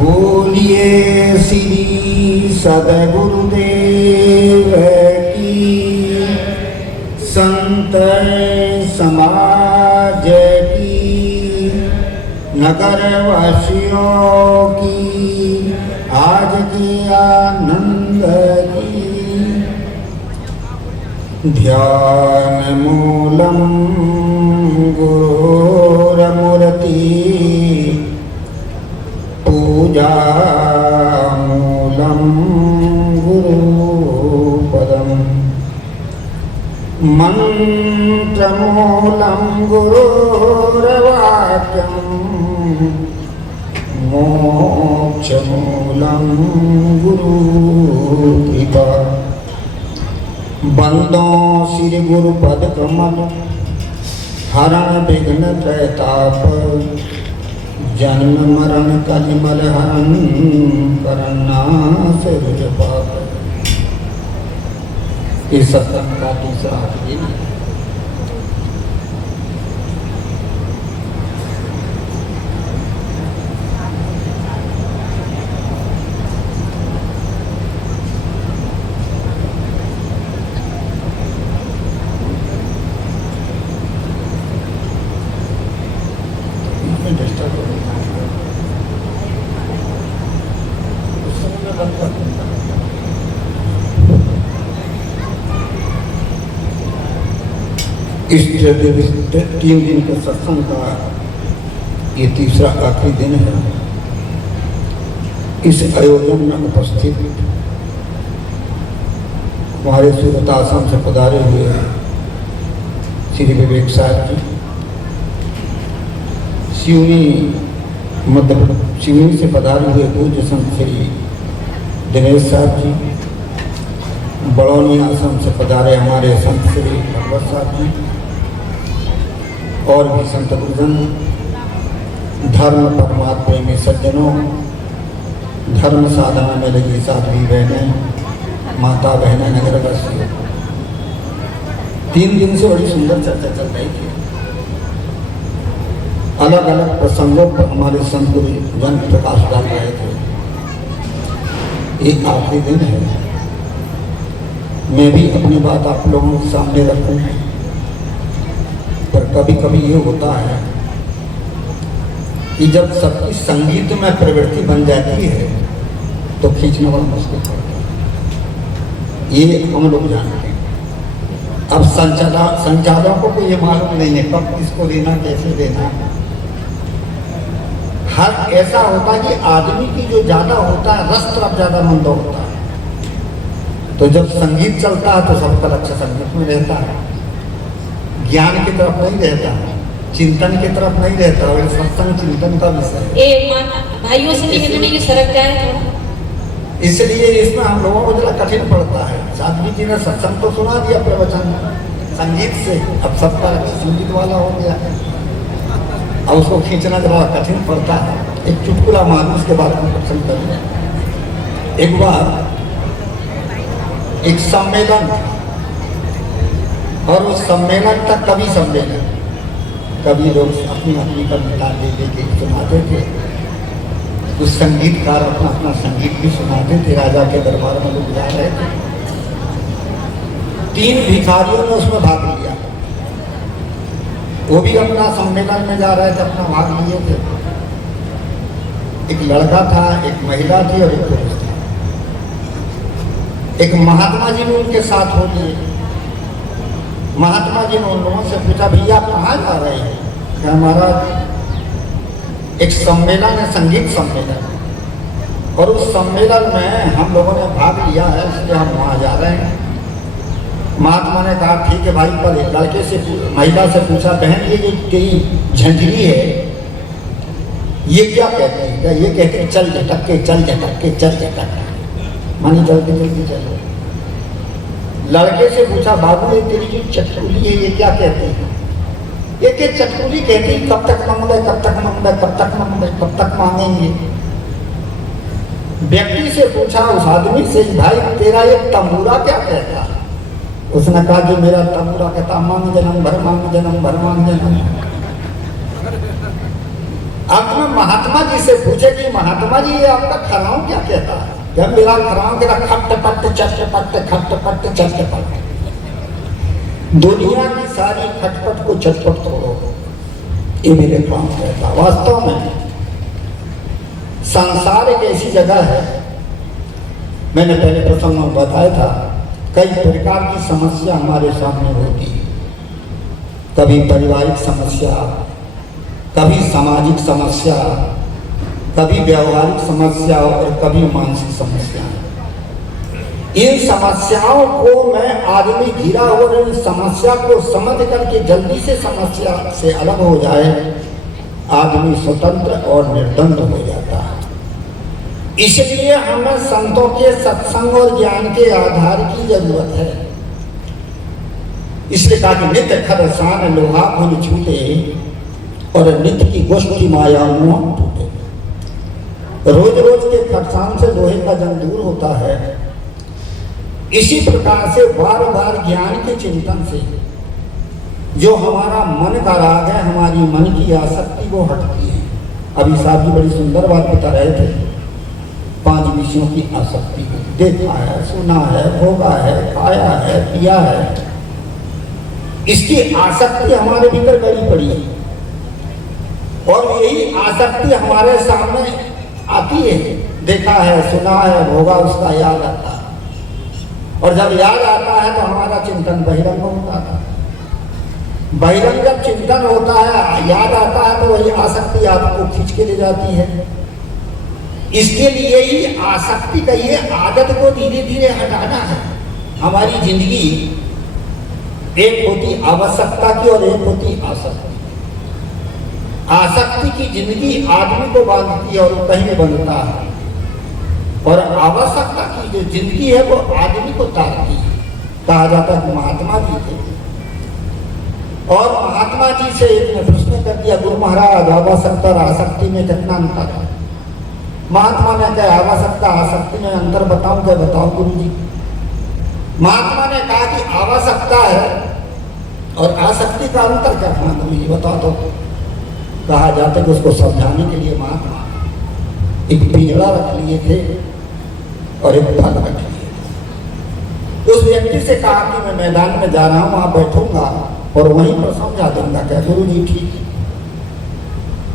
बोलिए श्री सद्गुरुदेव की, संत समाज की, नगर वासियों की, आज की आनंद की। ध्यान मूलम गुरुरमूर्ति, पूजा मूलम गुरुपदम, मंत्र मूलम गुरुर्वाक्यम, मोक्ष मूलम गुरु कृपा। बंदो श्री गुरुपद कमल, हरण विघ्न त्रैताप, जन्म मरण कलिमल हरण, करनाश रुज पाप। इस सत्संग का दूसरा दिन है। इस 3 दिन के सत्संग का ये तीसरा आखिरी दिन है। इस आयोजन में उपस्थित हमारे सूरत आसाम से पधारे हुए श्री विवेक साहब जी, सिवनी से पधारे हुए पूज्य संत श्री दिनेश साहब जी, बड़ौनी आश्रम से पधारे हमारे संत श्री भगवत साहब जी, और भी संत गुरुजन, धर्म परमात्मा प्रेमी सज्जनों, धर्म साधना में लगी साध्वी बहनें, माता बहनें, नगरवासियों। 3 दिन से बड़ी सुंदर चर्चा चल रही थी। अलग अलग प्रसंगों पर हमारे संत गुरुजन प्रकाश डाल रहे थे। एक आखिरी दिन है, मैं भी अपनी बात आप लोगों के सामने रखूं, पर कभी कभी ये होता है कि जब सबकी संगीत में प्रवृत्ति बन जाती है तो खींचना बड़ा मुश्किल पड़ता है। ये हम लोग जानते हैं। अब संचालकों को ये मालूम नहीं है कब किसको देना, कैसे देना। हर ऐसा होता है कि आदमी की जो ज्यादा होता है, रस तरफ ज्यादा मंद होता है। तो जब संगीत चलता है तो सबका लक्ष्य संगीत में रहता है, ज्ञान की तरफ नहीं रहता, चिंतन की तरफ नहीं रहता। और सत्संग चिंतन का विषय है। भाइयों से निवेदन है कि सरक जाए थोड़ा। इसलिए इसमें हम लोगों को जरा कठिन पड़ता है। साध्वी जी ने सत्संग तो सुना दिया प्रवचन संगीत से, अब सबका लक्ष्य संगीत वाला हो गया है, अब उसको खींचना जरा कठिन पड़ता है। एक चुटकुला मारूं, उसके बाद हम पसंद करेंगे। एक बार एक सम्मेलन था, और उस सम्मेलन था कवि सम्मेलन। कवि लोग अपनी अपनी कविता ले लेके सुनाते थे। कुछ संगीतकार अपना अपना संगीत भी सुनाते थे। राजा के दरबार में लोग जा रहे थे। 3 भिखारियों ने उसमें भाग लिया। वो भी अपना सम्मेलन में जा रहे थे, अपना भाग लिए थे। एक लड़का था, एक महिला थी और एक पुरुष था। एक महात्मा जी ने उनके साथ हो लिए। महात्मा जी ने उन लोगों से पूछा, भैया कहाँ जा रहे हैं? क्या हमारा एक सम्मेलन है, संगीत सम्मेलन, और उस सम्मेलन में हम लोगों ने भाग लिया है, इसलिए हम वहाँ जा रहे हैं। महात्मा ने कहा ठीक है भाई। पर लड़के से महिला से पूछा, बहन ये जो तेरी झंझरी है ये क्या कहते हैं? क्या ये कहते हैं चल झटक के, चल झटक के, चल झटक के, मानी जल्दी जल्दी चलो। लड़के से पूछा, बाबू ये तेरी जो चटकुली है ये क्या कहते हैं? ये कि चटकुली कहती कब तक मांगे, कब तक मांगे, कब तक मांगे, कब तक मांगेंगे। व्यक्ति से पूछा उस आदमी से, भाई तेरा ये तंबूरा क्या कहता? उसने कहा कि मेरा तंबूरा कहता मांग जन्म भर, मांग जन्म भर, मांग जन्म। अंत में महात्मा जी से पूछे कि महात्मा जी ये आपका खराव क्या कहता है? जब मेरा खराव कहता खट पट चट पट खट पट चट पट। दुनिया की सारी खटपट को चटपट तोड़ो, ये मेरे खराव कहता। वास्तव में संसार एक ऐसी जगह है, मैंने पहले प्रसंग में बताया था, कई प्रकार की समस्या हमारे सामने होती है। कभी पारिवारिक समस्या, कभी सामाजिक समस्या, कभी व्यवहारिक समस्या और कभी मानसिक समस्या। इन समस्याओं को मैं आदमी घिरा और इन समस्या को समझ करके जल्दी से समस्या से अलग हो जाए, आदमी स्वतंत्र और निर्द्वंद हो जाता है। इसलिए हमें संतों के सत्संग और ज्ञान के आधार की जरूरत है। इसलिए कहा कि नित्य खरसान लोहा भुन छूटे और नित्य की गोष्ठी माया मुँह टूटे। रोज रोज के खरसान से लोहे का जंग दूर होता है। इसी प्रकार से बार बार ज्ञान के चिंतन से जो हमारा मन का राग है, हमारी मन की आसक्ति वो हटती है। अभी साहब जी बड़ी सुंदर बात बता रहे थे, 5 विषयों की आसक्ति। देखा है, सुना है, भोगा है, खाया है, पिया है, इसकी आसक्ति हमारे भीतर गड़ी पड़ी है और यही आसक्ति हमारे सामने आती है। देखा है, सुना है, भोगा, उसका याद आता है और जब याद आता है तो हमारा चिंतन बहिरंग होता है। बहिरंग जब चिंतन होता है, याद आता है, तो वही आसक्ति आपको खींच के ले जाती है। इसके लिए ही आसक्ति का ये आदत को धीरे धीरे हटाना है। हमारी जिंदगी एक होती आवश्यकता की और एक होती आसक्ति। आसक्ति की जिंदगी आदमी को बांधती है और कहीं बंधता है, और आवश्यकता की जो जिंदगी है वो आदमी को तारती है। कहा जाता है कि महात्मा जी थे और महात्मा जी से एक ने प्रश्न कर दिया, गुरु महाराज आवश्यकता और आसक्ति में कितना अंतर है? महात्मा ने कहा आवश्यकता आसक्ति में अंतर बताऊं क्या? बताओ गुरु जी। महात्मा ने कहा कि आवश्यकता है और आसक्ति का अंतर क्या? हाँ गुरु जी बताओ। तो कहा जाता है कि उसको समझाने के लिए महात्मा एक पिंजड़ा रख लिए थे और एक फल रख लिए थे। उस व्यक्ति से कहा कि मैं मैदान में जा रहा हूं, वहां बैठूंगा और वहीं पर समझा दूंगा। क्या गुरु जी? ठीक।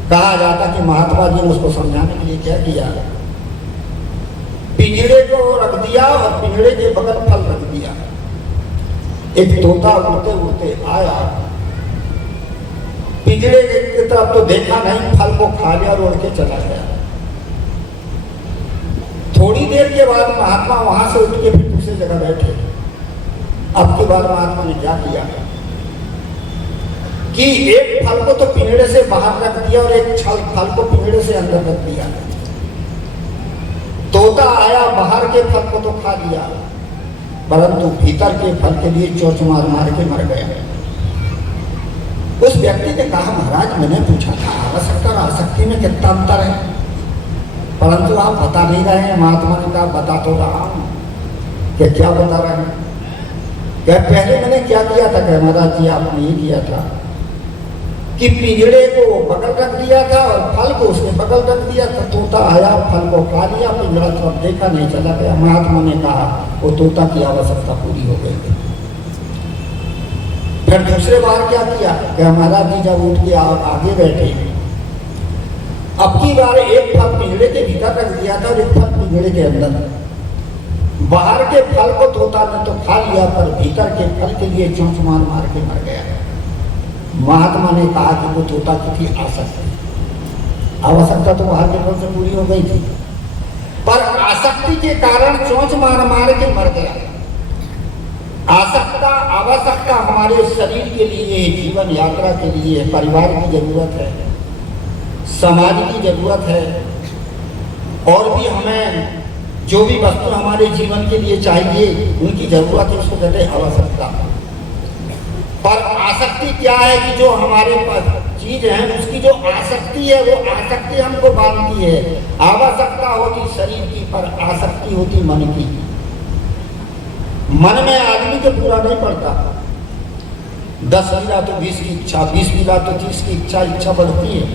कहा जाता कि महात्मा जी ने उसको समझाने के लिए क्या किया, पिंजड़े को रख दिया और पिंजड़े के बगल फल रख दिया। एक तोता उड़ते उड़ते आया, पिंजड़े की तरफ तो देखा नहीं, फल को खा लिया और उड़ के चला गया। थोड़ी देर के बाद महात्मा वहां से उठ के फिर दूसरी जगह बैठे। अब की बार महात्मा ने क्या किया कि एक फल को तो पिंजड़े से बाहर रख दिया और एक फल को पिंजड़े से अंदर रख दिया। तोता आया, बाहर के फल को तो खा लिया, परंतु भीतर के फल के लिए चोंच मार मार के मर गया। उस व्यक्ति ने कहा, महाराज मैंने पूछा था आवश्यकता और आसक्ति में कितना अंतर है, परंतु आप बता नहीं रहे हैं। महात्मा ने कहा बता तो रहा हूं। क्या बता रहे हैं? क्या पहले मैंने क्या किया था? क्या महाराज जी आपने ये किया था कि पिंजड़े को बगल रख दिया था और फल को उसने बगल रख दिया था। तोता आया, फल को खा लिया, पिंजड़ा तो अब देखा नहीं, चला गया। महात्मा ने कहा वो तोता की आवश्यकता पूरी हो गई। फिर दूसरे बार क्या किया? क्या महाराज जी जब उठ के आगे बैठे, अब की बार एक फल पिंजड़े के भीतर रख दिया था और एक फल पिंजड़े के अंदर। बाहर के फल को तोता ने तो खा लिया, पर भीतर के फल के लिए चोंच मार मार के मर गया। महात्मा ने कहा कि वो तोता की थी आसक्ति। आवश्यकता तो बाहर के फल से पूरी हो गई थी, पर आसक्ति के कारण चोंच मार मार के मर गया। आसक्ता आवश्यकता हमारे शरीर के लिए, जीवन यात्रा के लिए, परिवार की जरूरत है, समाज की जरूरत है, और भी हमें जो भी वस्तु हमारे जीवन के लिए चाहिए उनकी जरूरत है, उसको कहते हैं आवश्यकता। पर आसक्ति क्या है कि जो हमारे पास चीज है उसकी जो आसक्ति है वो आसक्ति हमको बांधती है। आवश्यकता होती शरीर की, पर आसक्ति होती मन की। मन में आदमी को पूरा नहीं पड़ता। 10 मिला तो 20 की इच्छा, 20 मिला तो 30 की इच्छा बढ़ती है।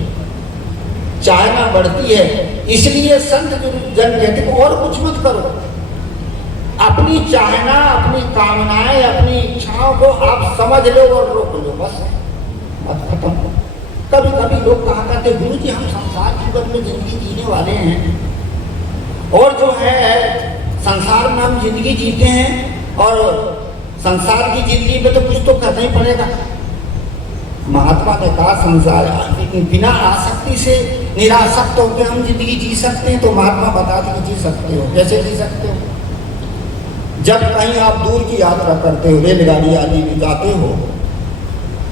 चाहना बढ़ती है। इसलिए संत जन कहते हैं और कुछ मत करो, अपनी चाहना, अपनी कामनाएं, अपनी इच्छाओं को आप समझ लो और रोक लो, बस मत खत्म। कभी कभी लोग कहा करते गुरु जी हम संसार जीवन में जिंदगी जीने वाले हैं, और जो है संसार में हम जिंदगी जीते हैं और संसार की जिंदगी में तो कुछ तो करना ही पड़ेगा। महात्मा ने कहा संसार बिना आसक्ति से निरासक्त होकर हम जिंदगी जी सकते हैं, तो महात्मा बता दें जी सकते हो। कैसे जी सकते हो? जब कहीं आप दूर की यात्रा करते हो, रेलगाड़ी आदि में जाते हो,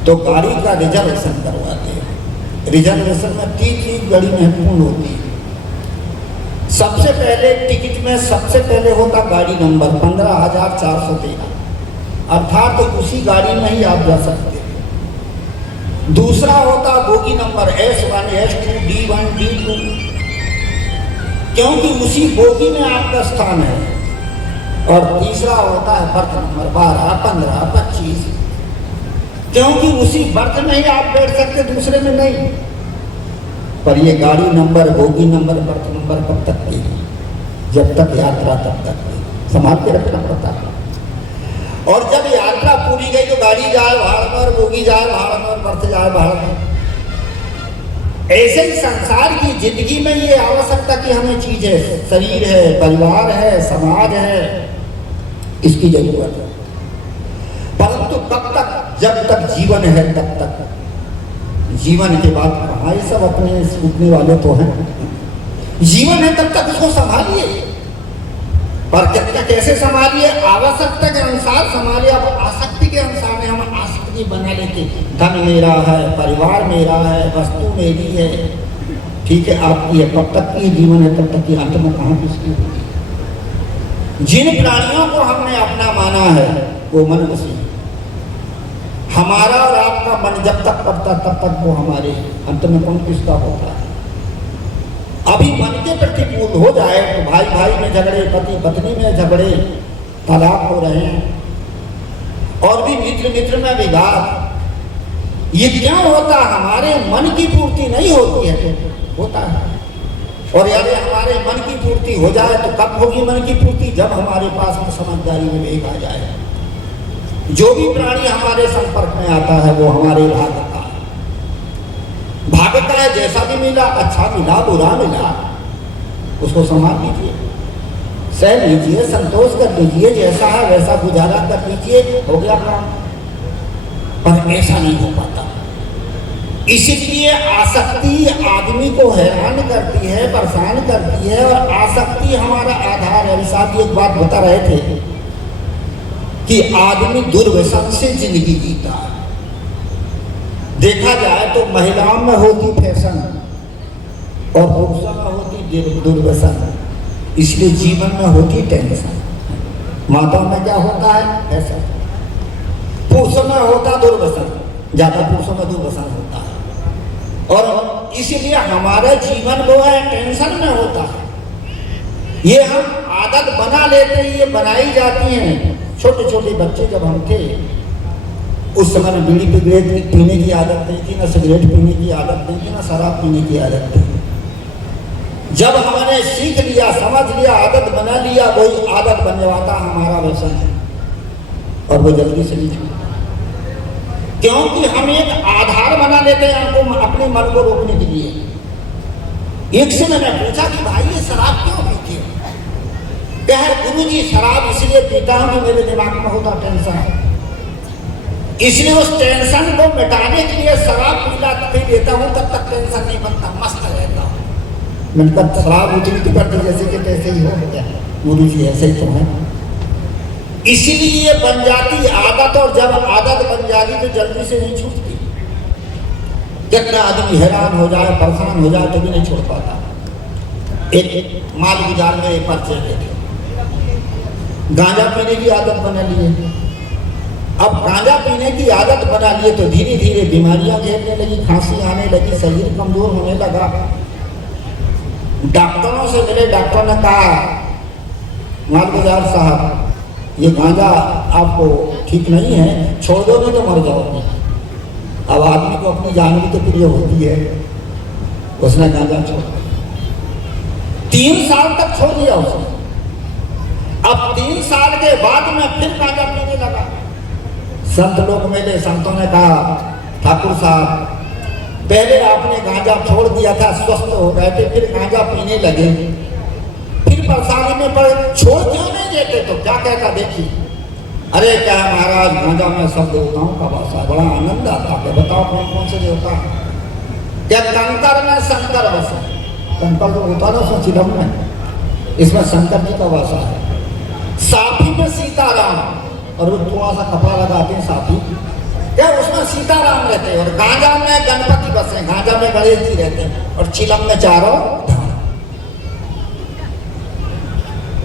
तो गाड़ी का रिजर्वेशन करवाते हो। रिजर्वेशन में 3 चीज बड़ी महत्वपूर्ण होती है। सबसे पहले टिकट में सबसे पहले होता गाड़ी नंबर 15,413, अर्थात तो उसी गाड़ी में ही आप जा सकते हैं। दूसरा होता bogie number S1, S2, D1, D2, क्योंकि उसी बोगी में आपका स्थान है। और तीसरा होता है बर्थ नंबर 12, 15, 25, क्योंकि उसी बर्थ में ही आप बैठ सकते, दूसरे में नहीं। पर ये गाड़ी number, bogie number, birth number कब तक की? जब तक यात्रा तब तक की, संभाल के रखना पड़ता है। और जब यात्रा पूरी गई तो गाड़ी जाए भाड़ में, और बोगी जाए भाड़ में, और बर्थ जाए भाड़ में। ऐसे ही संसार की जिंदगी में ये आवश्यकता की हमें चीज है, शरीर है, परिवार है, समाज है, इसकी जरूरत है। परंतु कब तक? जब तक जीवन है तब तक। जीवन के बाद कहाँ ये सब अपने सूखने वाले तो हैं। जीवन है तब तक उसको संभालिए, पर जब तक कैसे संभालिए? आवश्यकता के अनुसार संभालिए। अब आसक्ति के अनुसार हम आसक्ति बना लेते, धन मेरा है, परिवार मेरा है, वस्तु मेरी है, ठीक है आपकी है, कब तक की जीवन है तब तक की, अंत में कहाँ किसकी होगी। जिन प्राणियों को हमने अपना माना है वो मन वसी, हमारा और आपका मन जब तक पड़ता तब तक वो हमारे, अंत में कौन किसका होता है। अभी मन के प्रतिकूल हो जाए तो भाई भाई में झगड़े, पति पत्नी में झगड़े, तलाक हो रहे हैं, और भी मित्र मित्र में विवाद। ये क्यों होता? हमारे मन की पूर्ति नहीं होती है, होता है। और यदि हमारे मन की पूर्ति हो जाए तो कब होगी मन की पूर्ति? जब हमारे पास में समझदारी विवेक आ जाए। जो भी प्राणी हमारे संपर्क में आता है वो हमारे भाग्य का है। भाग्य का है, जैसा भी मिला, अच्छा मिला, बुरा मिला, उसको संभाल लीजिए, सह लीजिए, संतोष कर लीजिए, जैसा है वैसा गुजारा कर लीजिए, हो गया काम। पर ऐसा नहीं हो पाता। इसीलिए आसक्ति आदमी को हैरान करती है, परेशान करती है, और आसक्ति हमारा आधार है। साथ एक बात बता रहे थे कि आदमी दुर्व्यसन से जिंदगी जीता है। देखा जाए तो महिलाओं में होती फैशन और पुरुषों में होती दुर्व्यसन, इसलिए जीवन में होती टेंशन। माताओं में क्या होता है? फैशन। पुरुषों में होता दुर्व्यसन, ज्यादा पुरुषों में दुर्व्यसन होता है। और इसीलिए हमारा जीवन वो है टेंशन में होता है। ये हम आदत बना लेते हैं, ये बनाई जाती हैं। छोटे छोटे बच्चे जब हम थे उस समय में बीड़ी सिगरेट पीने की आदत नहीं थी, ना सिगरेट पीने की आदत नहीं थी, ना शराब पीने की आदत थी। जब हमने सीख लिया, समझ लिया, आदत बना लिया, वही आदत बनने वाला हमारा व्यसन है, और वो जल्दी से नहीं छूटता। क्योंकि हम एक आधार बना लेते हैं हमको अपने मन को रोकने के लिए। एक से मैंने पूछा कि भाई ये शराब क्यों पीती हो? कहे गुरुजी शराब इसलिए पीता हूं कि मेरे दिमाग में होता टेंशन, इसलिए उस टेंशन को मिटाने के लिए शराब पी लेता हूं, तब तक टेंशन नहीं बनता, मस्त रहता हूं। मैंने कहा शराब उतनी तो करती जैसे कि तैसे ही हो गया। गुरुजी ऐसे ही तो है। इसीलिए बन जाती आदत, और जब आदत बन जाती तो जल्दी से नहीं छूटती। कितना आदमी हैरान हो जाए, परेशान हो जाए तो भी नहीं छोड़ पाता। एक माल गुजार में एक पर्चे थे, गांजा पीने की आदत बना लिए। अब गांजा पीने की आदत बना लिए तो धीरे धीरे बीमारियां घेरने लगी, खांसी आने लगी, शरीर कमजोर होने लगा। डॉक्टरों से मिले, डॉक्टर ने कहा मालगुजार साहब ये गांजा आपको ठीक नहीं है, छोड़ दोगे तो मर जाओगे। अब आदमी को अपनी जान भी तो प्रिय होती है, उसने गांजा छोड़ दिया। 3 साल तक छोड़ दिया उसने। अब 3 साल के बाद में फिर गांजा पीने लगा। संत लोग मिले, संतों ने कहा ठाकुर साहब पहले आपने गांजा छोड़ दिया था, स्वस्थ हो गए थे, फिर गांजा पीने लगे, फिर परेशानी में पड़े, छोड़ क्यों नहीं देते? तो क्या कहता देखिए, अरे क्या महाराज गांजा में सब देवताओं का वास है, बड़ा आनंद आता है। बताओ कौन कौन से देवता? क्या कंकर में शंकर बसा? कंकर जो होता ना उसमें चिदम में, इसमें शंकर जी का वासा है। साफी में सीताराम, और वो थोड़ा सा कपड़ा लगाते हैं साफी, क्या उसमें सीताराम रहते हैं, और गांजा में गणपति बसे, गांजा में गणेश जी रहते हैं, और चिलम में चारों धाम।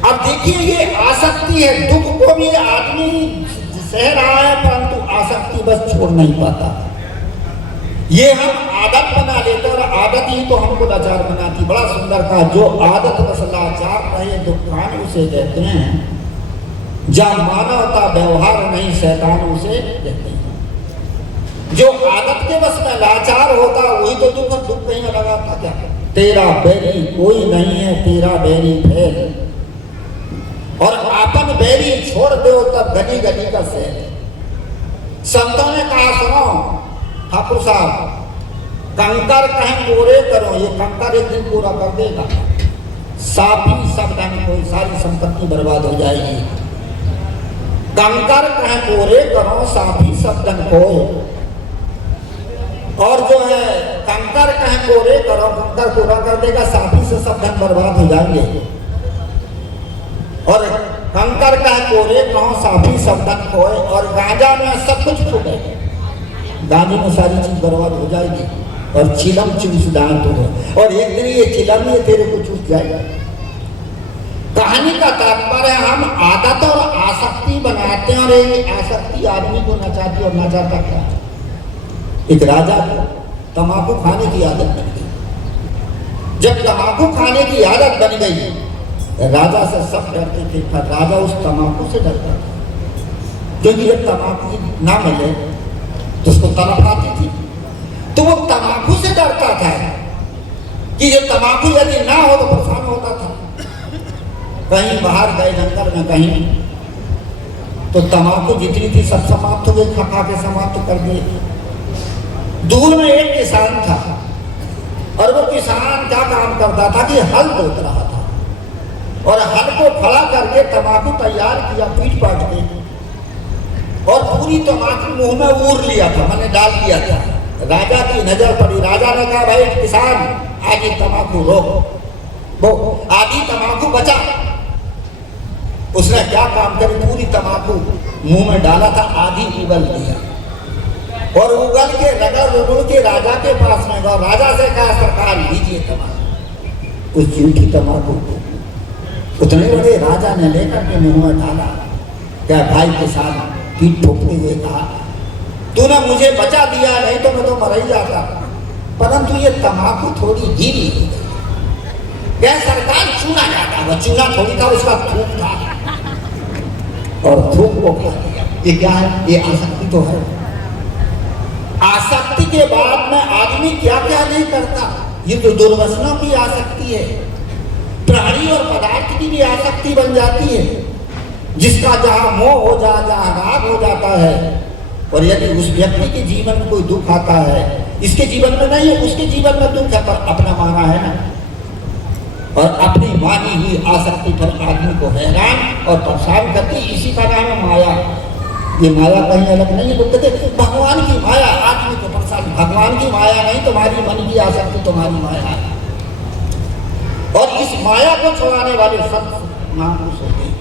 अब देखिए ये आसक्ति है, दुख को भी आदमी सह रहा है, परंतु आसक्ति बस छोड़ नहीं पाता। ये हम आदत बना लेते, और आदत ही तो हमको लाचार बनाती। बड़ा सुंदर कहा, जो आदत बस लाचार रहे दुखान उसे कहते हैं, जहाँ मानवता व्यवहार नहीं शैतान उसे कहते हैं। जो आदत के बस में लाचार होता वही तो दुख कहीं लगाता। क्या तेरा बैरी कोई नहीं है, तेरा बैरी फैल, और आपन बैरी छोड़ दो तब गली गली का सैर। संतों ने कहा सुनो ठाकुर साहब, कंकर कहें पूरे करो, ये कंकर एक दिन पूरा कर देगा। साफी सब ढंग कोई सारी संपत्ति बर्बाद हो जाएगी। कंकर कहें पूरे करो, साफी सब ढंग कोई, और जो है कंकर कहें पूरे करो, कंकर पूरा कर देगा, साफी से सब ढंग बर्बाद हो जाएंगे। और कंकर का कोरे कहो, साफी सब ढंग खोए, और गांजा में सब कुछ फूटे, गांजे में सारी चीज बर्बाद हो जाएगी, और चिलम चूस दांत हो, और एक दिन ये चिलम ये तेरे को चूस जाएगा। कहानी का तात्पर्य हम आदत और आसक्ति बनाते हैं, और एक आसक्ति आदमी को नचाती और नचाता क्या। एक राजा को तंबाकू खाने की आदत बन गई। जब तंबाकू खाने की आदत बन गई, राजा से सब डरते थे, पर राजा उस तंबाकू से डरता था, क्योंकि जब तंबाकू ना मिले तो उसको तड़प आती थी, तो वो तंबाकू से डरता था कि जब तंबाकू यदि ना हो तो परेशान होता था। कहीं बाहर गए जंगल में कहीं, तो तंबाकू जितनी थी सब समाप्त हो गई, खा के समाप्त कर दिए। दूर में एक किसान था, और वो किसान क्या काम करता था कि हल जोत रहा था, और हल को खड़ा करके तंबाकू तैयार किया, पीट पाट के, और पूरी तंबाकू मुंह में ऊर लिया था, मैंने डाल दिया था। राजा की नजर पड़ी, राजा ने कहा भाई किसान आगे तंबाकू रोक, वो आधी तंबाकू बचा। उसने क्या काम करी, पूरी तंबाकू मुंह में डाला था, आधी उगल दिया, और उगल के रगड़ के राजा के पास में गया। राजा से कहा सरकार लीजिए तंबाकू। उस झूठी तंबाकू उतने बड़े राजा ने लेकर के मुंह में डाला। क्या भाई किसान पीठ ठोकते हुए कहा, तूने मुझे बचा दिया, नहीं तो मैं तो मर ही जाता, परंतु ये तंबाकू थोड़ी गीली हो गई। क्या सरकार चूना जाता, वह चूना थोड़ी था, उसका थूक था, और थूक को खा दिया। ये क्या है? ये आसक्ति तो है। आसक्ति के बाद में आदमी क्या क्या नहीं करता, ये तो दुर्वसनों की आसक्ति है। प्राणी और पदार्थ की भी आसक्ति बन जाती है, जिसका जहां मोह हो जहां राग हो जाता है, और यदि उस व्यक्ति के जीवन में कोई दुख आता है, इसके जीवन में नहीं है, उसके जीवन में दुख है, पर अपना माना है ना, और अपनी मानी हुई आसक्ति पर आदमी को हैरान और परेशान करती, इसी का नाम है माया। ये माया कहीं अलग नहीं है। लोग कहते भगवान की माया आदमी को परेशान, भगवान की माया नहीं, तुम्हारी मन की आसक्ति तुम्हारी माया है। और इस माया को छुड़ाने वाले संत महापुरुष होते हैं।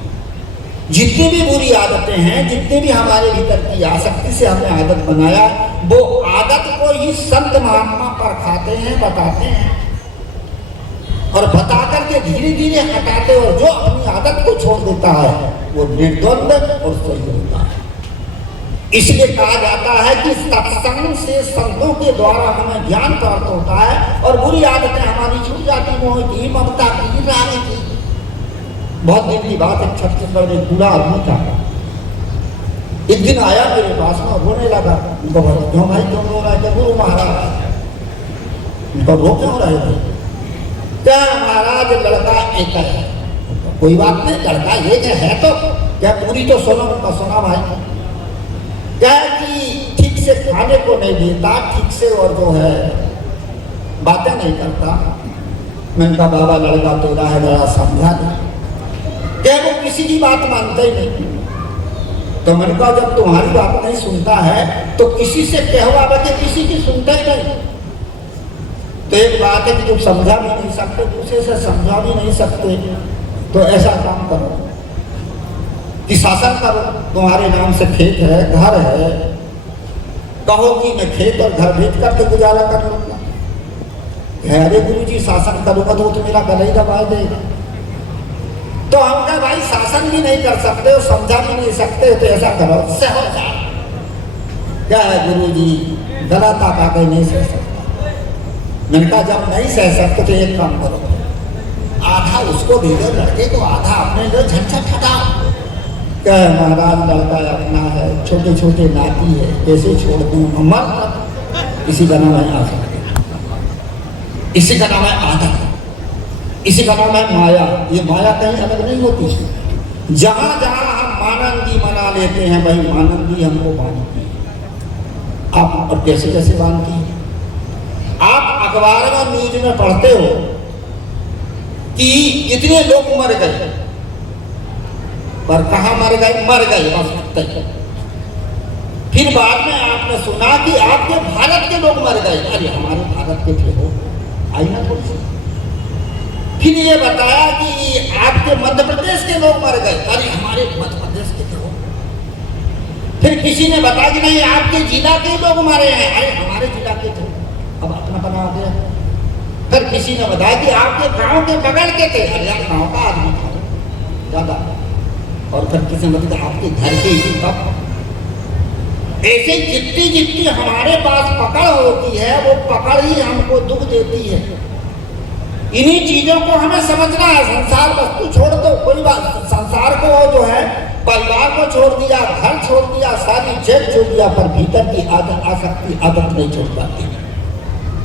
जितनी भी बुरी आदतें हैं, जितने भी हमारे भीतर की आसक्ति से हमने आदत बनाया, वो आदत को ही संत महात्मा पर खाते हैं, बताते हैं, और बता करके धीरे धीरे हटाते, और जो अपनी आदत को छोड़ देता है वो निर्द्वंद और सही होता है। इसलिए कहा जाता है कि सत्संग से संतों के द्वारा हमें ज्ञान प्राप्त होता है, और बुरी आदतें हमारी छूट जाती, मोह की, ममता की, राग की। बहुत दिन की बात है, छत्तीसगढ़ में एक बूढ़ा आदमी था। एक दिन आया मेरे पास में, रोने लगा। उनको बोला क्यों भाई क्यों रो रहा है? गुरु महाराज उनको रो क्यों रहे थे? क्या महाराज लड़का एक है, कोई बात नहीं, लड़का एक है तो क्या पूरी तो सुनो, उनका सुना भाई। क्या कि ठीक से खाने को नहीं देता, ठीक से और जो है बातें नहीं करता। मैंने कहा बाबा लड़का तेरा है, जरा समझा नहीं। क्या वो किसी की बात मानते ही नहीं। तो मैंने कहा जब तुम्हारी बात नहीं सुनता है तो किसी से कहवा बचे, किसी की सुनता ही नहीं। तो एक बात है कि तुम समझा भी नहीं सकते, दूसरे से समझा भी नहीं सकते, तो ऐसा काम करो कि शासन करो। तुम्हारे नाम से खेत है, घर है, कहो कि मैं खेत और घर बेच करके गुजारा कर लूंगा। अरे गुरु जी शासन करूंगा तो मेरा गला ही दबा देगा। तो हम कहा भाई शासन भी नहीं कर सकते, समझा भी नहीं सकते, तो ऐसा करो सह जाओ। क्या है गुरु जी, गला ताका के नहीं सह सकता। मैंने कहा जब नहीं सह सकते तो एक काम करो, आधा उसको दे दो लड़के को, आधा अपने लो, झंझट हटाओ। क्या है महाराज लड़का अपना है, छोटे छोटे नाती है, कैसे छोड़ दूँ? मत, इसी का नाम है आधा, इसी का नाम है आधा, इसी का नाम है माया। ये माया कहीं अलग नहीं होती। जहां जहां हम मानंदी मना लेते हैं, भाई मानंदी हमको बांधती है। आप और कैसे कैसे बांधती है? आप अखबार में न्यूज में पढ़ते हो कि इतने लोग मर गए, पर कहाँ मर गए? मर गए बस। फिर बाद में आपने सुना कि आपके भारत के लोग मर गए। अरे हमारे भारत के थे वो, आई ना थोड़ी सी। फिर ये बताया कि आपके मध्य प्रदेश के लोग मर गए। अरे हमारे मध्य प्रदेश के थे वो। फिर किसी ने बताया कि नहीं आपके जिला के लोग मरे हैं। अरे हमारे जिला के थे। अब अपना बना दिया। फिर किसी ने बताया कि आपके गांव के बगल के थे। अरे यार गांव का आदमी था ज्यादा। और फिर किसी ने बताया आपके घर के ही। तब ऐसे जितनी जितनी हमारे पास पकड़ होती है, वो पकड़ ही हमको दुख देती है। इन्हीं चीजों को हमें समझना है। संसार वस्तु छोड़ दो, कोई बात, संसार को जो है परिवार को छोड़ दिया, घर छोड़ दिया, सारी जेब छोड़ दिया, पर भीतर की आदत आसक्ति आदत नहीं छोड़ पाती।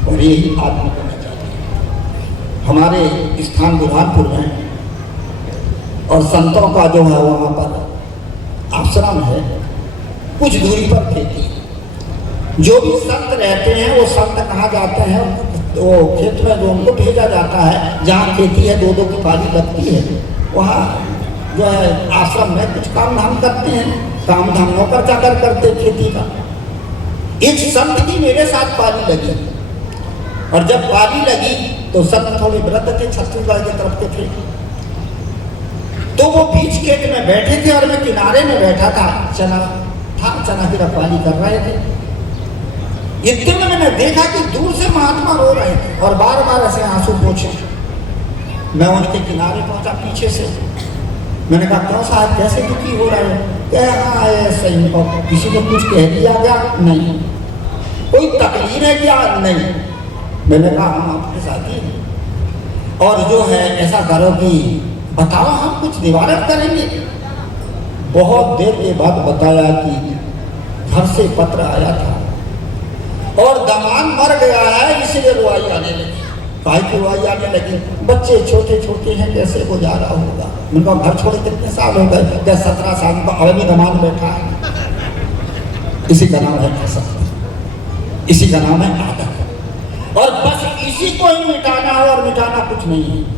और यही आदमी करना चाहते हैं। हमारे स्थान बुरहानपुर में और संतों का जो है वहाँ पर आश्रम है, कुछ दूरी पर खेती। जो भी संत रहते हैं वो संत कहाँ जाते हैं? वो खेत में जो उनको भेजा जाता है, जहाँ खेती है, दो की पाली लगती है, वहाँ जो है आश्रम में कुछ काम धाम करते हैं। काम धाम नौकर चाकर करते खेती का। एक संत की मेरे साथ पाली लगी, और जब पाली लगी तो संत थोड़े वृद्ध थे, छत्तीसगढ़ की तरफ के थे। तो वो बीच खेत में बैठे थे और मैं किनारे में बैठा था। चना की रखवाली कर रहे थे। इतने में मैंने देखा कि दूर से महात्मा रो रहे थे और बार बार ऐसे आंसू पोंछे। मैं उनके किनारे पहुंचा पीछे से। मैंने कहा क्यों साहब, कैसे दुखी हो रहे हो? क्या हाँ ऐसे इनको किसी को कुछ कह दिया क्या? नहीं। कोई तकलीफ है क्या? नहीं। मैंने कहा हम आपके साथ ही हैं, और जो है ऐसा करो कि बताओ हम कुछ निवारण करेंगे। बहुत देर के बाद बताया कि घर से पत्र आया था और दामाद मर गया है, इसलिए रुआई आने लगी। भाई की रुआई आने लगी। बच्चे छोटे छोटे हैं, कैसे गुजारा होगा? उनका घर छोड़े कितने साल हो गए? 17 साल का अभी दामाद बैठा है। इसी का नाम है फसद, इसी का नाम है आदत। और बस इसी को ही मिटाना है, और मिटाना कुछ नहीं है।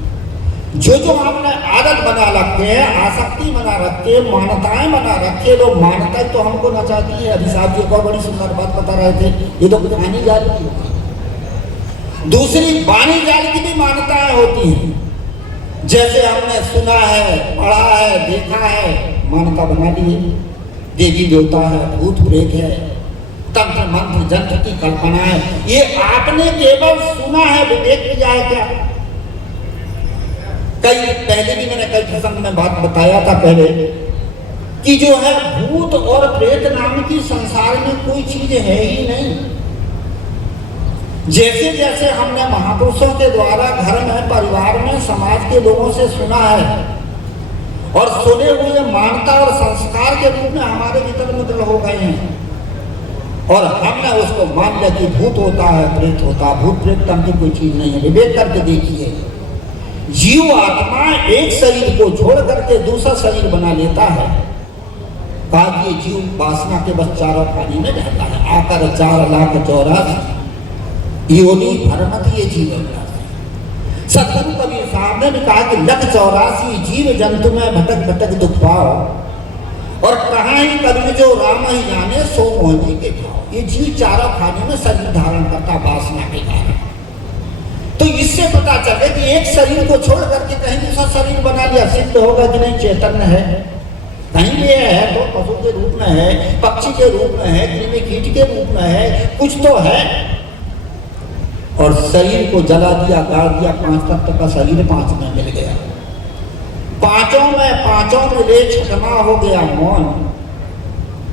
जो आपने आदत बना रखे है, आसक्ति बना रखे, मान्यताएं बना रखे, लोग मान्यताएं तो हमको नचाती है। अभी साहब जी को बड़ी सुंदर बात बता रहे थे, ये तो कहानी जाल की होती। दूसरी वाणी जाल की भी मान्यताएं होती हैं। जैसे हमने सुना है, पढ़ा है, देखा है, मान्यता बना ली है। देवी देवता है, भूत प्रेत है, तंत्र मंत्र जंत्र की कल्पना है। ये आपने केवल सुना है, विवेक किया है क्या? कई पहले भी मैंने कई प्रसंग में बात बताया था पहले कि जो है भूत और प्रेत नाम की संसार में कोई चीज है ही नहीं। जैसे जैसे हमने महापुरुषों के द्वारा घर में, परिवार में, समाज के लोगों से सुना है, और सुने हुए मान्यता और संस्कार के रूप में हमारे भीतर मुद्र हो गए हैं। और हमने उसको मान लिया कि भूत होता है, प्रेत होता है। भूत प्रेत नाम की कोई चीज नहीं है। विवेक करके देखिए, जीव आत्मा एक शरीर को छोड़ करके दूसरा शरीर बना लेता है। कहा कि ये जीव वासना के बस चारों पानी में रहता है। आकर 4,84,000 योनि भरमत ये जीव सतगुरु कबीर साहब ने भी कहा कि 1,84 जीव जंतु में भटक भटक दुख पाओ, और कहा ही कबीर जो राम ही जाने सो मोहनी के भाव। ये जीव चारों खाने में शरीर धारण करता वासना के कारण। तो इससे पता चले कि एक शरीर को छोड़ करके कहीं दूसरा शरीर बना लिया, सिद्ध होगा कि नहीं चैतन्य है। कहीं ये है तो पशु के रूप में है, पक्षी के रूप में है, कृमि कीट के रूप में है, कुछ तो है। और शरीर को जला दिया, गाड़ दिया, 5 तत्व का शरीर 5 में मिल गया। पांचों में ले छठमा हो गया मौन।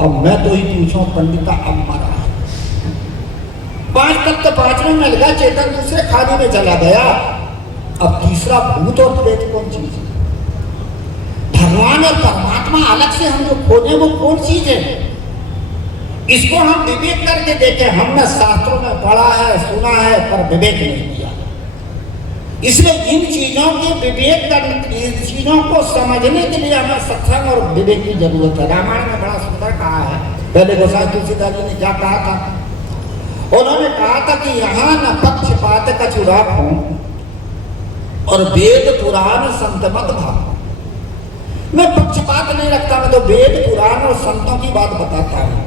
अब मैं तो ही पूछूं पंडिता, अब मरा है। 5 तत्व 5 में मिल गया, चेतन दूसरे खाने में चला गया। अब तीसरा भूत और प्रेत कौन चीज है? भगवान और परमात्मा अलग से हम जो खोजे वो कौन चीज है? इसको हम विवेक करके देखें। हमने शास्त्रों में पढ़ा है, सुना है, पर विवेक नहीं किया। इसलिए इन चीजों के विवेक करने, इन चीजों को समझने के लिए हमें सत्संग और विवेक की जरूरत है। रामायण में बड़ा सुंदर कहा है। पहले गोसाई तुलसीदास जी ने क्या कहा था? उन्होंने कहा था कि यहाँ न पक्षपात का चुराव हो और वेद पुराण संतमत भाव। मैं पक्षपात नहीं रखता, मैं तो वेद पुराण और संतों की बात बताता हूँ।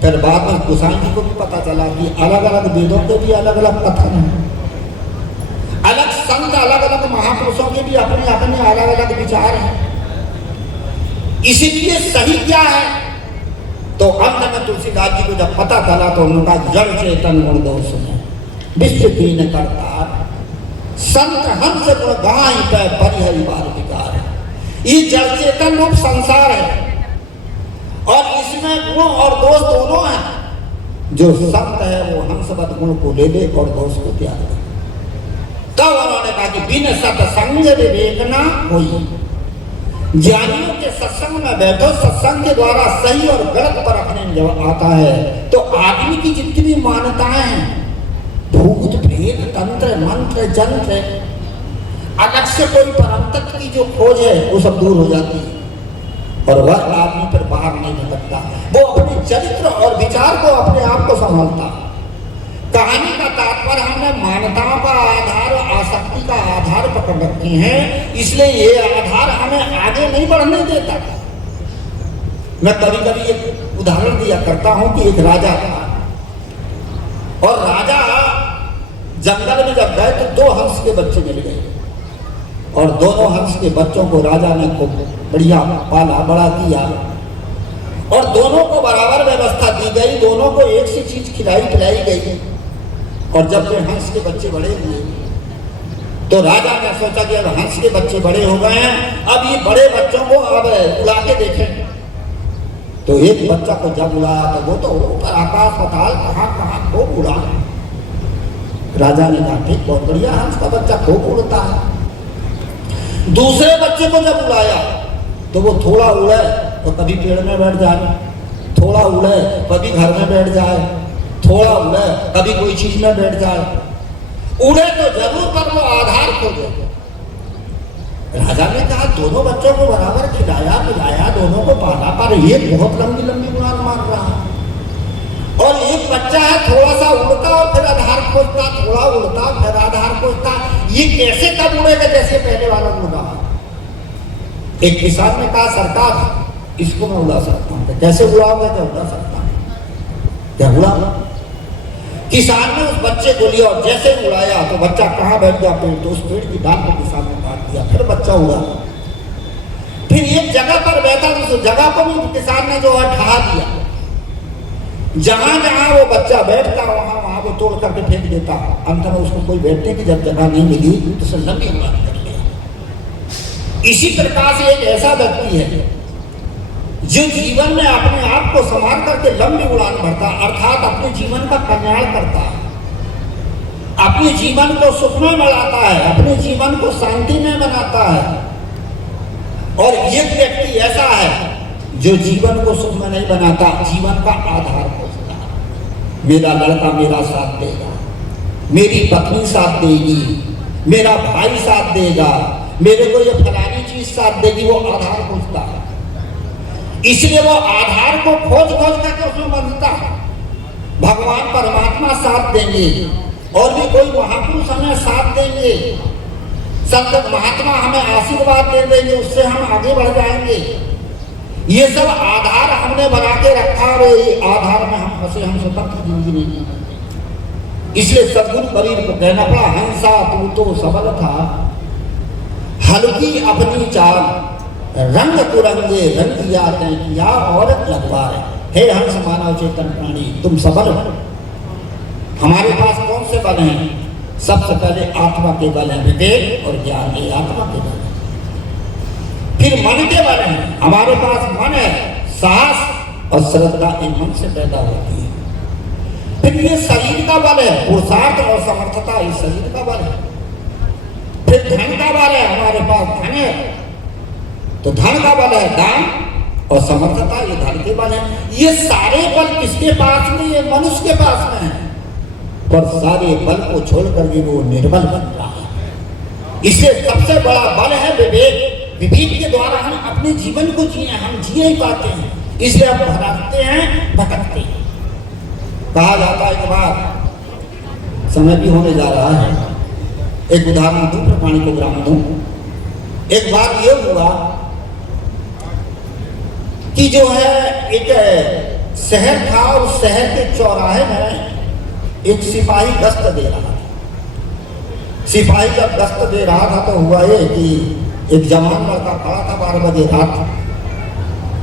फिर बाद में गोसाई जी को भी पता चला कि अलग अलग वेदों के भी अलग अलग कथन हैं, अलग संत, अलग अलग महापुरुषों के भी अपने अपने अलग अलग विचार हैं। इसीलिए सही क्या है? तो अंत में तुलसीदास जी को जब पता चला तो उनका जड़ चेतन गुण दोष है विश्व कीन करता संत हंस गुण गाय पे परिहरि बार विकार। ये जड़ चेतन रूप संसार है और इसमें गुण और दोष दोनों हैं। जो संत है वो हंसवत गुण को ले ले और दोष को त्याग दे। तब उन्होंने कहा कि बिन सत्संग विवेक ना होई। ज्ञानियों के सत्संग में बैठो, सत्संग के द्वारा सही और गलत परखने में जब आता है तो आदमी की जितनी भी मान्यताएं हैं, भूत प्रेत तंत्र मंत्र जंत्र, अलग से कोई परम तत्व की जो खोज है वो सब दूर हो जाती है और वह आदमी पर बाहर नहीं भटकता। वो अपने चरित्र और विचार को अपने आप को संभालता। कहानी का तात्पर्य हमने मान्यताओं का आधार, आसक्ति का आधार पकड़ रखे हैं, इसलिए ये आधार हमें आगे नहीं बढ़ने देता। मैं कभी कभी एक उदाहरण दिया करता हूं कि एक राजा था और राजा जंगल में जब गए तो 2 हंस के बच्चे मिल गए और दोनों हंस के बच्चों को राजा ने खूब बढ़िया पाला बड़ा किया और दोनों को बराबर व्यवस्था दी गई, दोनों को एक सी चीज खिलाई पिलाई गई। और जब वे हंस के बच्चे बड़े हुए तो राजा ने सोचा कि अब हंस के बच्चे बड़े हो गए हैं, अब ये बड़े बच्चों को अब उड़ा के देखें। तो एक बच्चा को जब उड़ाया तो वो तो ऊपर आकाश पताल कहाँ खूब उड़ा। राजा ने कहा ठीक, बहुत बढ़िया, हंस का बच्चा खूब उड़ता है। दूसरे बच्चे को जब उड़ाया तो वो थोड़ा उड़े तो कभी पेड़ में बैठ जाए, थोड़ा उड़े कभी घर में बैठ जाए, थोड़ा उड़े कभी कोई चीज में बैठ जाए। उड़े तो जरूर पर वो आधार खो दे। राजा ने कहा दोनों बच्चों को बराबर खिलाया पिलाया, दोनों को पाला, पर एक बहुत लंबी लंबी उड़ान मार रहा है और एक बच्चा है थोड़ा सा उड़ता और फिर आधार खोजता, थोड़ा उड़ता फिर आधार खोजता। ये कैसे कब उड़ेगा जैसे पहले वाला उड़ा। एक किसान ने कहा सरकार इसको मैं उड़ा सकता हूँ। कैसे उड़ाओगे? क्या उड़ा सकता हूँ? क्या उड़ा? किसान ने उस बच्चे को लिया और जैसे उड़ाया तो बच्चा कहाँ बैठ गया? पेड़। तो उस पेड़ की डाल को किसान ने काट दिया, फिर बच्चा उड़ा। फिर एक जगह पर बैठा तो उस जगह को भी किसान ने जो है ढहा दिया। जहां जहां वो बच्चा बैठता वहां वो तोड़ करके फेंक देता। अंत में उसको कोई बैठने की जब जगह नहीं मिली तो उसे लंबी उड़ान कर लिया। इसी प्रकार से एक ऐसा व्यक्ति है जो जीवन में अपने आप को संभाल करके लंबी उड़ान भरता, अर्थात अपने जीवन का कल्याण करता है, अपने जीवन को सुख में बढ़ाता है, अपने जीवन को शांति में बनाता है। और एक व्यक्ति ऐसा है जो जीवन को सुख में नहीं बनाता, जीवन का आधार को मेरा लड़का मेरा साथ देगा, मेरी पत्नी साथ देगी, मेरा भाई साथ देगा, मेरे को ये फलानी चीज साथ देगी, वो आधार खोजता है। इसलिए वो आधार को खोज खोज करके उसमें बनता है। भगवान परमात्मा साथ देंगे और भी कोई महापुरुष हमें साथ देंगे, संत महात्मा हमें आशीर्वाद दे देंगे, उससे हम आगे बढ़ जाएंगे। ये सब आधार हमने बना के रखा और ये आधार में हम फंसे, हम स्वतंत्र जिंदगी नहीं जी सकते। इसलिए सदगुरु कबीर को कहना पड़ा, हंसा तू तो सबल था, हल्की अपनी चाल, रंग कुरंगे रंग दिया तय किया और लगवार। हे हंस मानव चेतन प्राणी, तुम सबल हो। हमारे पास कौन से बल हैं? सबसे पहले आत्मा के बल है, विवेक और ज्ञान, ये आत्मा के बल है। फिर मन के बल है, हमारे पास मन है, साहस और श्रद्धा इन मन से पैदा होती है। फिर ये शरीर का बल है, पुरुषार्थ और समर्थता, ये शरीर का बल है। फिर धन का बल है, हमारे पास धन है तो धन का बल है, दान और समर्थता, ये धन के बल है। ये सारे बल किसके पास में? ये मनुष्य के पास में है। पर सारे बल को छोड़ करके वो निर्बल बन रहा है। इससे सबसे बड़ा बल है विवेक। विवेक के द्वारा हम अपने जीवन को जिए, हम जी नहीं पाते हैं, इसलिए हम भटकते हैं, भटकते हैं। कहा जाता है कि बात समय भी होने जा रहा है, एक उदाहरण दूं, प्रमाणिक को ग्राम दूं। एक बार ये हुआ कि जो है एक शहर था और शहर के चौराहे में एक सिपाही गश्त दे रहा था। सिपाही जब गश्त दे रहा था तो हुआ ये कि एक जवान लड़का खड़ा था 12 बजे रात।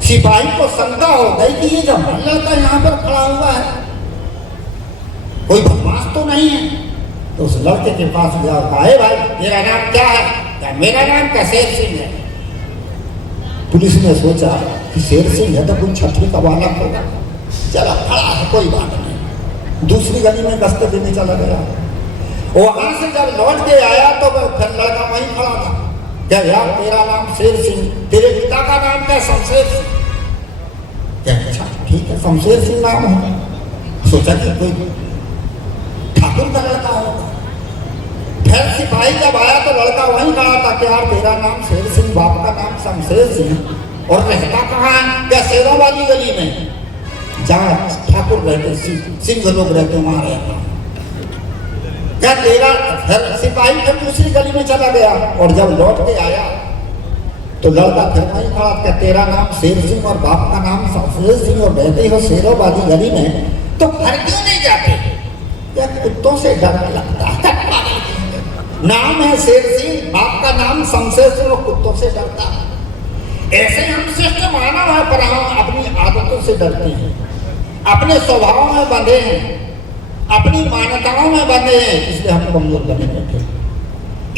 सिपाही को शंका हो गई कि ये जवान लड़का यहाँ पर खड़ा हुआ है, कोई बदमाश तो नहीं है। तो उस लड़के के पास गया, कहा भाई मेरा नाम क्या है? क्या मेरा नाम का शेर सिंह है। पुलिस ने सोचा कि शेर सिंह है तो कोई छतरी का बालक होगा, चला खड़ा है, कोई बात नहीं। दूसरी गली में गश्त देने चला गया। वहां से जब लौट के आया तो फिर लड़का वहीं खड़ा था। क्या यार तेरा नाम शेर सिंह, तेरे पिता का नाम क्या? शमशेर सिंह। क्या? अच्छा ठीक है, शमशेर सिंह नाम है। सोचा कि कोई ठाकुर का लड़का होगा। फिर सिपाही जब आया तो लड़का वहीं खड़ा था कि यार तेरा नाम शेर सिंह, बाप का नाम शमशेर सिंह, और रहता कहाँ है? क्या शेरों वाली गली में, जहाँ ठाकुर रहते, सिंह लोग रहते, वहां रहता। क्या तेरा? फिर सिपाही फिर दूसरी गली में चला गया और जब लौट के आया तो लड़का फिर वहीं खड़ा, क्या तेरा नाम शेर सिंह और बाप का नाम शमशेर सिंह और रहते हो शेरों वाली गली में, तो घर क्यों नहीं जाते? क्या कुत्तों से डर लगता है? नाम है शेर सिंह, बाप का नाम शमशेर सिंह और कुत्तों से डरता है। ऐसे हम श्रेष्ठ मानव है, पर हम अपनी आदतों से डरते हैं, अपने स्वभाव में बंधे हैं, अपनी मान्यताओं में बंधे हैं, इसलिए हम कमजोर बने बैठे।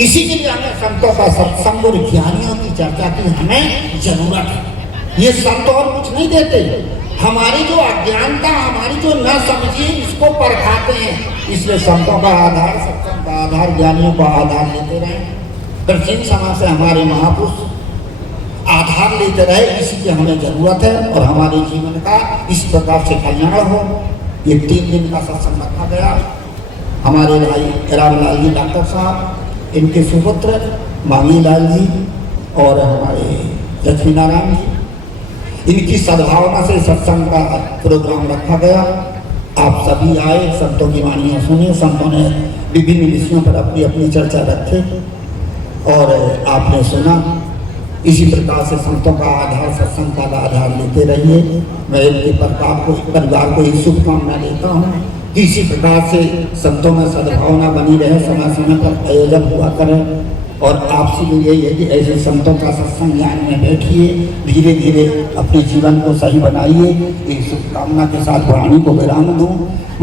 इसी के लिए हमें संतों का सत्संग और ज्ञानियों की चर्चा की हमें जरूरत है। ये संत और कुछ नहीं देते, हमारी जो अज्ञानता, हमारी जो न समझिए, इसको परखाते हैं। इसलिए संतों का आधार, सत्संग का आधार, ज्ञानियों का आधार लेते रहे। प्राचीन समय से हमारे महापुरुष आधार लेते रहे, इसी की हमें जरूरत है। और हमारे जीवन का इस प्रकार से कल्याण हो। ये 3 दिन का सत्संग रखा गया। हमारे भाई रामलाल जी डॉक्टर साहब, इनके सुपुत्र मांगी लाल जी और हमारे लक्ष्मी नारायण जी, इनकी सद्भावना से सत्संग का प्रोग्राम रखा गया। आप सभी आए, संतों की वाणियाँ सुनी, संतों ने विभिन्न विषयों पर अपनी अपनी चर्चा रखे और आपने सुना। इसी प्रकार से संतों का आधार, सत्संग का आधार लेते रहिए। मैं इनके परिवार को ही शुभकामना देता हूँ कि इसी प्रकार से संतों में सद्भावना बनी रहे, समय समय पर आयोजन हुआ करें। और आपसे भी यही है कि ऐसे संतों का सत्संग ज्ञान में बैठिए, धीरे धीरे अपने जीवन को सही बनाइए। इस शुभकामना के साथ वाणी को विराम दूं।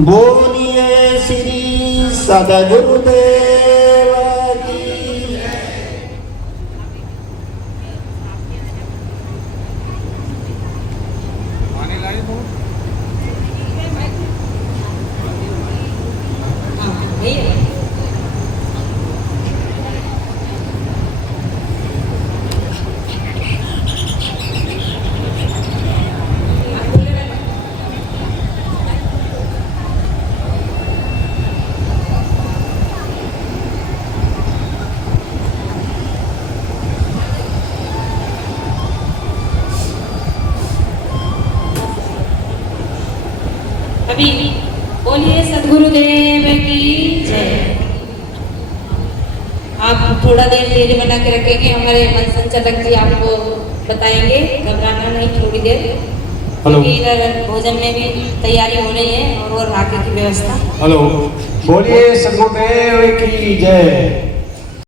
बोलिए श्री सद्गुरुदेव की। हाँ भैया अभी बोलिए सदगुरुदेव की जय। आप थोड़ा देर धैर्य बना के रखेंगे, हमारे मन संचालक जी आपको बताएंगे, घबराना नहीं थोड़ी देर। हेलो। क्योंकि इधर भोजन में भी तैयारी हो रही है और आगे की व्यवस्था। हेलो, बोलिए सदगुरुदेव की जय।